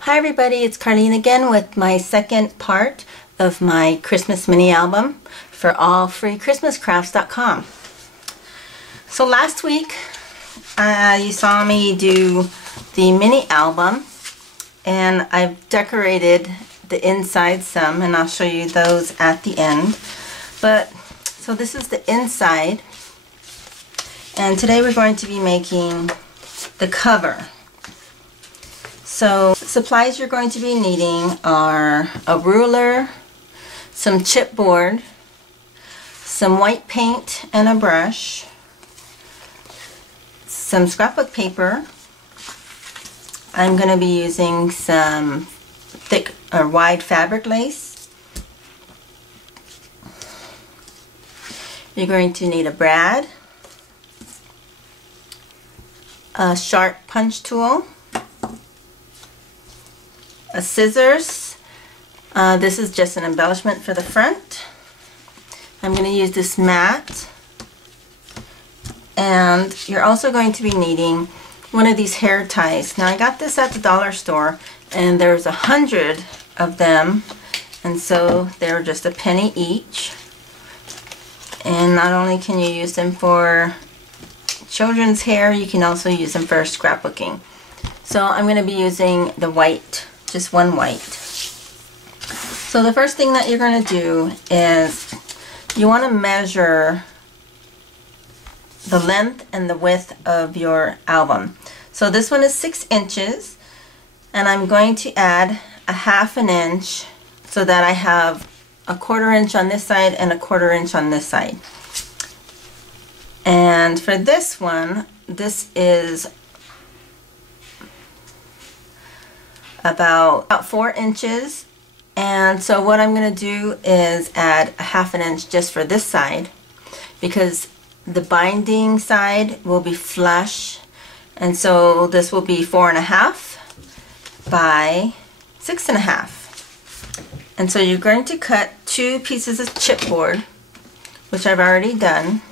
Hi everybody, it's Carlene again with my second part of my Christmas mini album for allfreechristmascrafts.com. So last week you saw me do the mini album and I've decorated the inside some, and I'll show you those at the end. So this is the inside, and today we're going to be making the cover. So supplies you're going to be needing are a ruler, some chipboard, some white paint and a brush, some scrapbook paper. I'm going to be using some thick or wide fabric lace. You're going to need a brad, a sharp punch tool, a scissors. This is just an embellishment for the front. I'm going to use this mat, and you're also going to be needing one of these hair ties. Now I got this at the dollar store and there's 100 of them, and so they're just a penny each. And not only can you use them for children's hair, you can also use them for scrapbooking. So I'm going to be using the white, just one white. So the first thing that you're going to do is you want to measure the length and the width of your album. So this one is 6 inches, and I'm going to add a 1/2 inch so that I have a 1/4 inch on this side and a 1/4 inch on this side. And for this one, this is about 4 inches, and so what I'm going to do is add a 1/2 inch just for this side, because the binding side will be flush, and so this will be 4.5 by 6.5. And so you're going to cut 2 pieces of chipboard, which I've already done,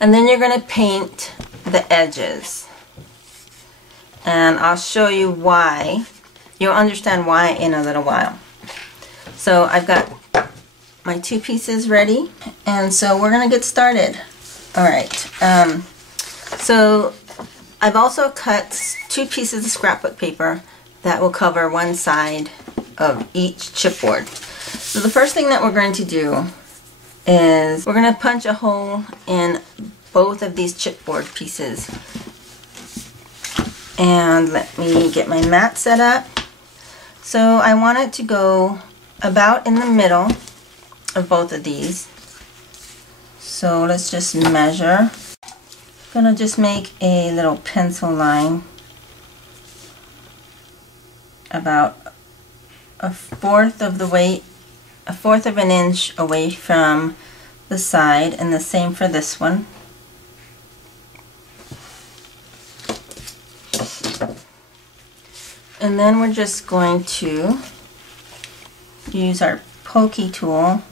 and then you're going to paint the edges. And I'll show you why. You'll understand why in a little while. So I've got my 2 pieces ready, and so we're going to get started. Alright, so I've also cut 2 pieces of scrapbook paper that will cover one side of each chipboard. So the first thing that we're going to do is we're going to punch a hole in both of these chipboard pieces. And let me get my mat set up. So I want it to go about in the middle of both of these. So let's just measure. I'm gonna just make a little pencil line about a 1/4 of the way, a 1/4 of an inch away from the side, and the same for this one. And then we're just going to use our pokey tool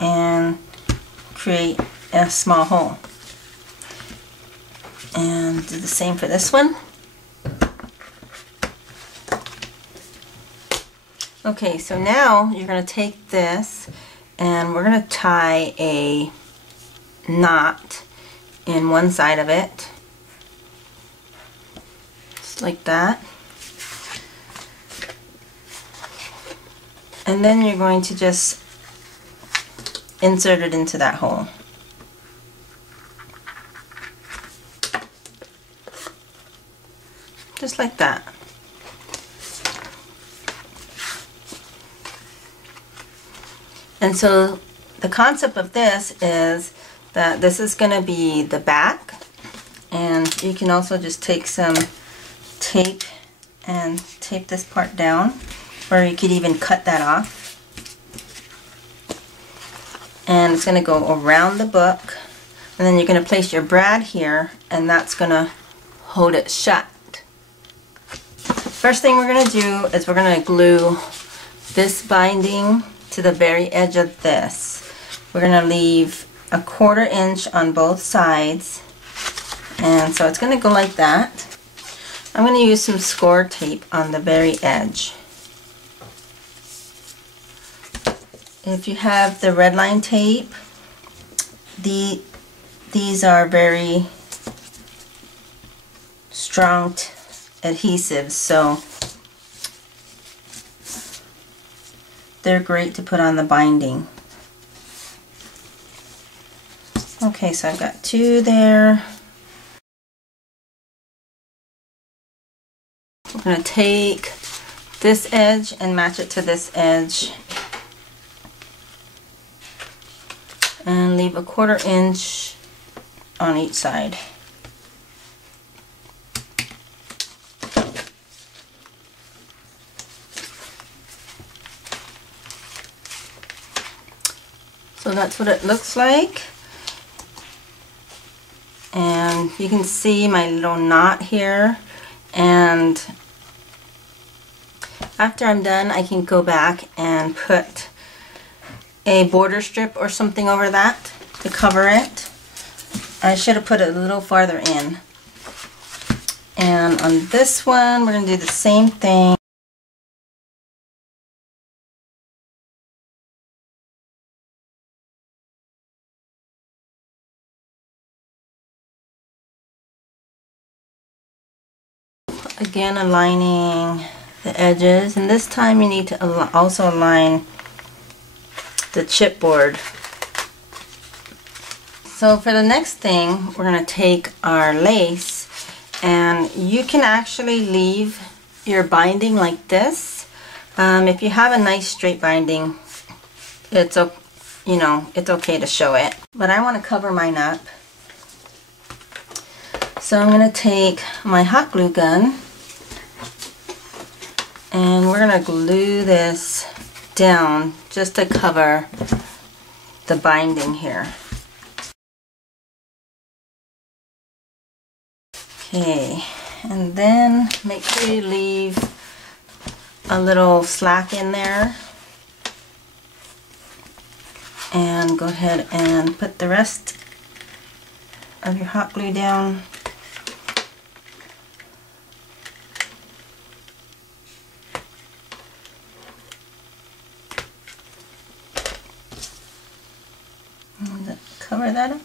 and create a small hole. And do the same for this one. Okay, so now you're going to take this and we're going to tie a knot in one side of it. Just like that. And then you're going to just insert it into that hole. Just like that. And so the concept of this is that this is going to be the back, and you can also just take some tape and tape this part down, or you could even cut that off. And it's going to go around the book, and then you're going to place your brad here, and that's going to hold it shut. First thing we're going to do is we're going to glue this binding to the very edge of this. We're going to leave a 1/4 inch on both sides, and so it's going to go like that. I'm going to use some score tape on the very edge. If you have the red line tape, these are very strong adhesives, so they're great to put on the binding. Okay, so I've got 2 there. I'm going to take this edge and match it to this edge and leave a 1/4 inch on each side. So that's what it looks like. And you can see my little knot here, and after I'm done I can go back and put a border strip or something over that to cover it. I should have put it a little farther in. And on this one we're going to do the same thing. Again, aligning the edges, and this time you need to also align the chipboard. So for the next thing, we're going to take our lace, and you can actually leave your binding like this. If you have a nice straight binding, it's okay to show it. But I want to cover mine up. So I'm going to take my hot glue gun, and we're going to glue this down just to cover the binding here. Okay, and then make sure you leave a little slack in there, and go ahead and put the rest of your hot glue down. And cover that up.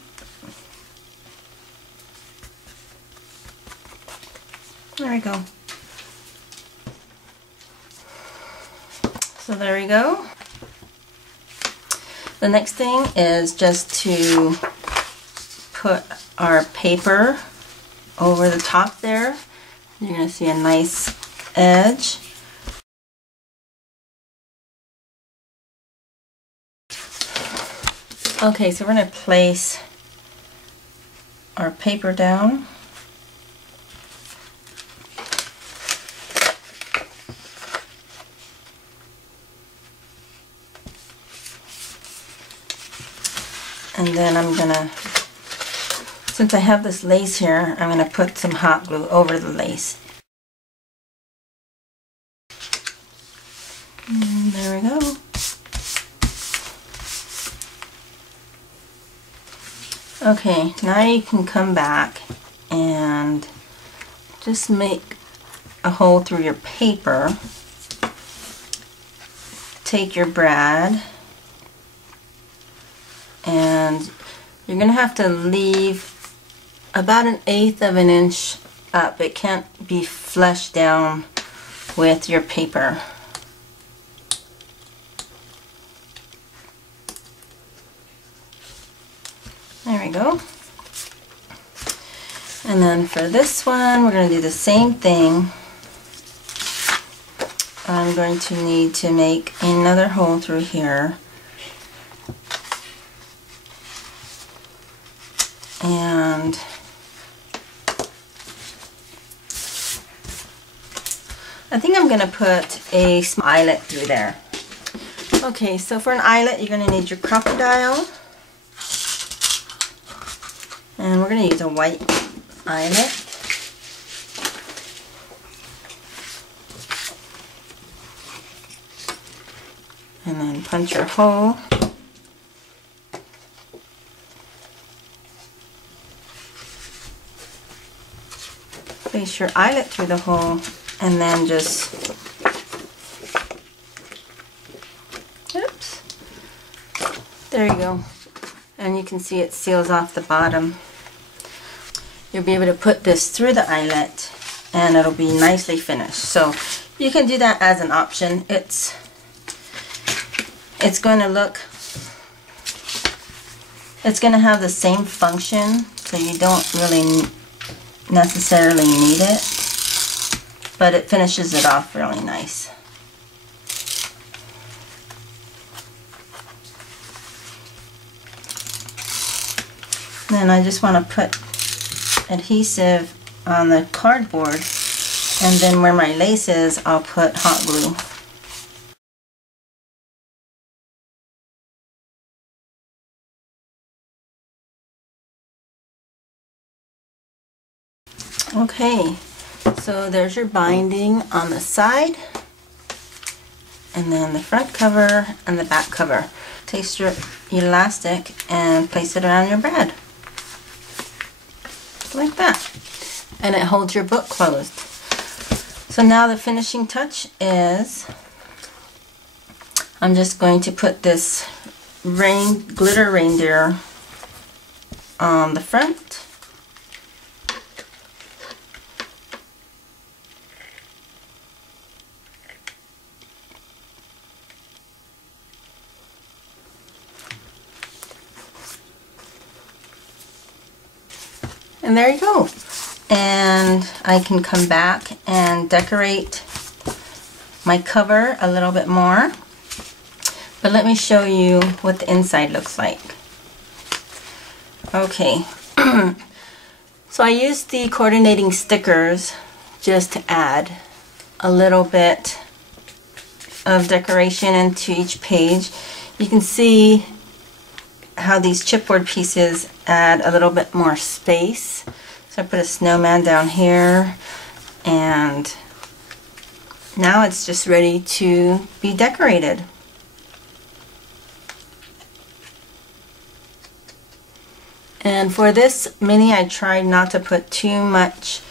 There we go. So there we go. The next thing is just to put our paper over the top there. You're going to see a nice edge. Okay, so we're going to place our paper down. And then I'm going to, since I have this lace here, I'm going to put some hot glue over the lace. And there we go. Okay, now you can come back and just make a hole through your paper. Take your brad, and you're going to have to leave about 1/8 of an inch up. It can't be flush down with your paper. There we go. And then for this one, we're going to do the same thing. I'm going to need to make another hole through here. And I think I'm going to put a small eyelet through there. Okay, so for an eyelet, you're going to need your crocodile. And we're going to use a white eyelet. And then punch your hole. place your eyelet through the hole and then just, oops, there you go. And you can see it seals off the bottom. You'll be able to put this through the eyelet and it'll be nicely finished. So you can do that as an option. It's going to look, it's going to have the same function, so you don't really necessarily need it, but it finishes it off really nice. Then I just want to put adhesive on the cardboard, and then where my lace is, I'll put hot glue. Okay, so there's your binding on the side, and then the front cover and the back cover. Take your elastic and place it around your brad. Like that. And it holds your book closed. So now the finishing touch is, I'm just going to put this glitter reindeer on the front. And there you go. And I can come back and decorate my cover a little bit more. But let me show you what the inside looks like. Okay. So I used the coordinating stickers just to add a little bit of decoration into each page. You can see how these chipboard pieces add a little bit more space. So I put a snowman down here, and now it's just ready to be decorated. And for this mini, I tried not to put too much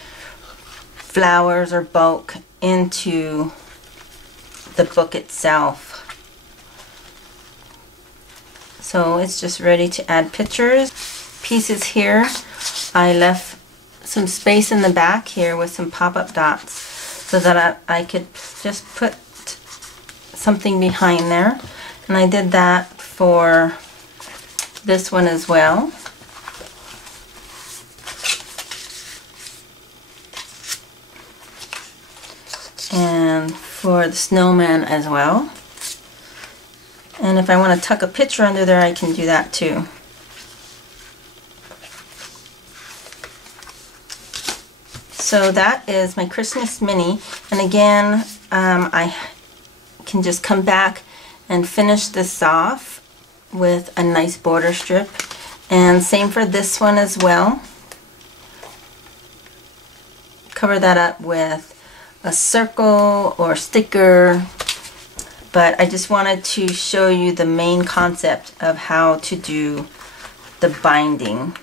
flowers or bulk into the book itself. So it's just ready to add pictures. Pieces here, I left some space in the back here with some pop-up dots so that I could just put something behind there. And I did that for this one as well. And for the snowman as well. And if I want to tuck a picture under there, I can do that too. So that is my Christmas mini. And again, I can just come back and finish this off with a nice border strip. And same for this one as well. Cover that up with a circle or sticker. But I just wanted to show you the main concept of how to do the binding.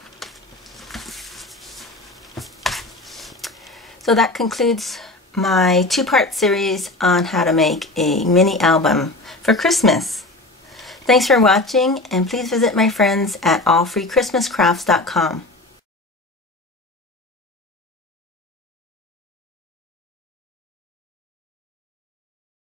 So that concludes my two-part series on how to make a mini album for Christmas. Thanks for watching, and please visit my friends at allfreechristmascrafts.com.